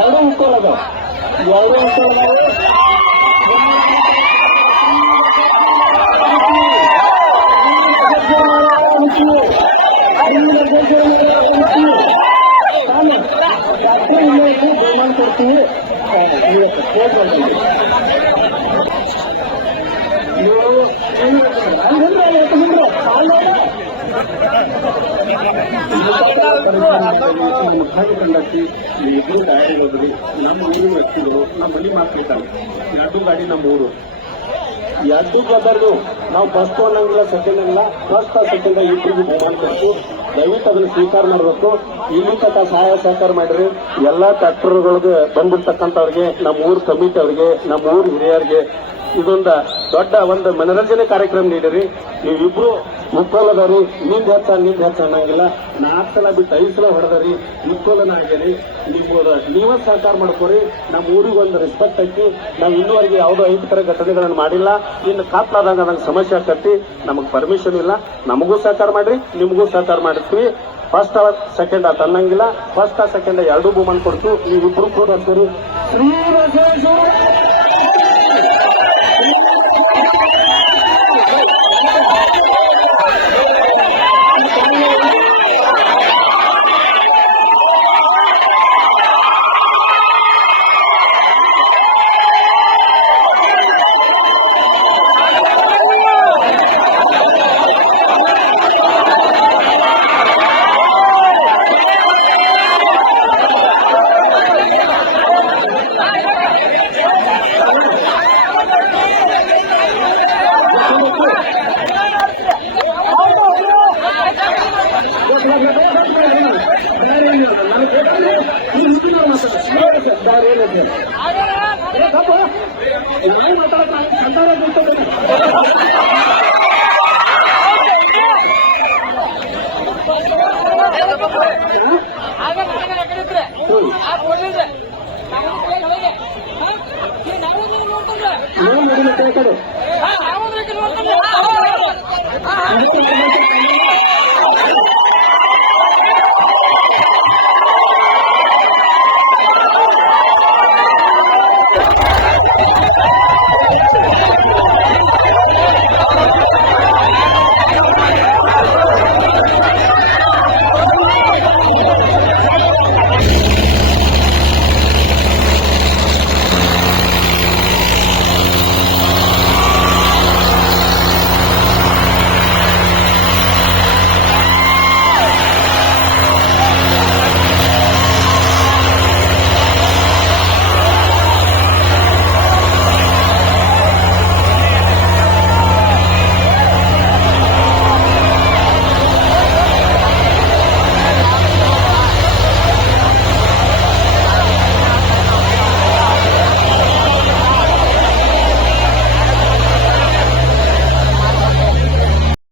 ಎರಡು ಉತ್ತರ ಅದ ಎರಡು ಉತ್ತರ ಕೊಡ್ತೀವಿ ಇಬ್ಬರು ಗಾಡಿ ಹೋದ್ರಿ ನಮ್ಮ ಊರು ವ್ಯಕ್ತಿಗಳು ನಮ್ಮ ಮನೆ ಮಾತಾಡ್ತಾರೆ ಎರಡು ಗಾಡಿ ನಮ್ಮ ಊರು ಎರಡು ಬದಲು ನಾವು ಫಸ್ಟ್ ಅನ್ನಂಗಿಲ್ಲ ಸೆಕೆಂಡ್ ಅನ್ನಲ್ಲ ಫಸ್ಟ್ ಸೆಕೆಂಡ್ ಇಬ್ಬರಿಗೂ ಬಹುಮಾನ ಕೊಟ್ಟು ದಯವಿಟ್ಟು ಅದನ್ನು ಸ್ವೀಕಾರ ಮಾಡಬೇಕು. ಇಲ್ಲಿ ತಕ್ಕ ಸಹಾಯ ಸಹಕಾರ ಮಾಡಿರಿ. ಎಲ್ಲಾ ಟ್ರ್ಯಾಕ್ಟರ್ಗಳಿಗೆ ಬಂದಿರ್ತಕ್ಕಂಥವ್ರಿಗೆ, ನಮ್ಮ ಊರು ಕಮಿಟಿ ಅವ್ರಿಗೆ, ನಮ್ಮ ಊರು ಹಿರಿಯರಿಗೆ ಇದೊಂದ ದೊಡ್ಡ ಒಂದು ಮನರಂಜನೆ ಕಾರ್ಯಕ್ರಮ ನೀಡಿರಿ. ನೀವಿಬ್ರು ಮುಕ್ಕೋಲದರಿ, ನಿಂದ ಹೆಚ್ಚ ಅನ್ನಂಗಿಲ್ಲ. 4 ಸಲ ಬಿಟ್ಟು 5 ಸಲ ಹೊಡೆದರಿ, ಮುಕ್ಕೋಲನ ಆಗ್ಯಾರಿ. ನೀವ ಸಹಕಾರ ಮಾಡ್ಕೋರಿ. ನಮ್ಮ ಊರಿಗೆ ಒಂದು ರೆಸ್ಪೆಕ್ಟ್ ಹಾಕಿ. ನಾವು ಇನ್ನೂವರೆಗೆ ಯಾವುದೋ ಅಹಿತಕರ ಘಟನೆಗಳನ್ನು ಮಾಡಿಲ್ಲ. ಇನ್ನು ಕಾತ್ಲಾದಂಗ ನಂಗೆ ಸಮಸ್ಯೆ ಆಗ್ತತಿ. ನಮಗ್ ಪರ್ಮಿಷನ್ ಇಲ್ಲ. ನಮಗೂ ಸಹಕಾರ ಮಾಡ್ರಿ, ನಿಮಗೂ ಸಹಕಾರ ಮಾಡಿರ್ತೀವಿ. ಫಸ್ಟ್ ಸೆಕೆಂಡ್ ಅಂತ ಅನ್ನಂಗಿಲ್ಲ. ಫಸ್ಟ್ ಸೆಕೆಂಡ್ ಎರಡು ಬಹುಮಾನ ಕೊಡ್ತು. ನೀವಿಬ್ರು ಕೂಡ ಅಂತೀರಿ ಶ್ರೀ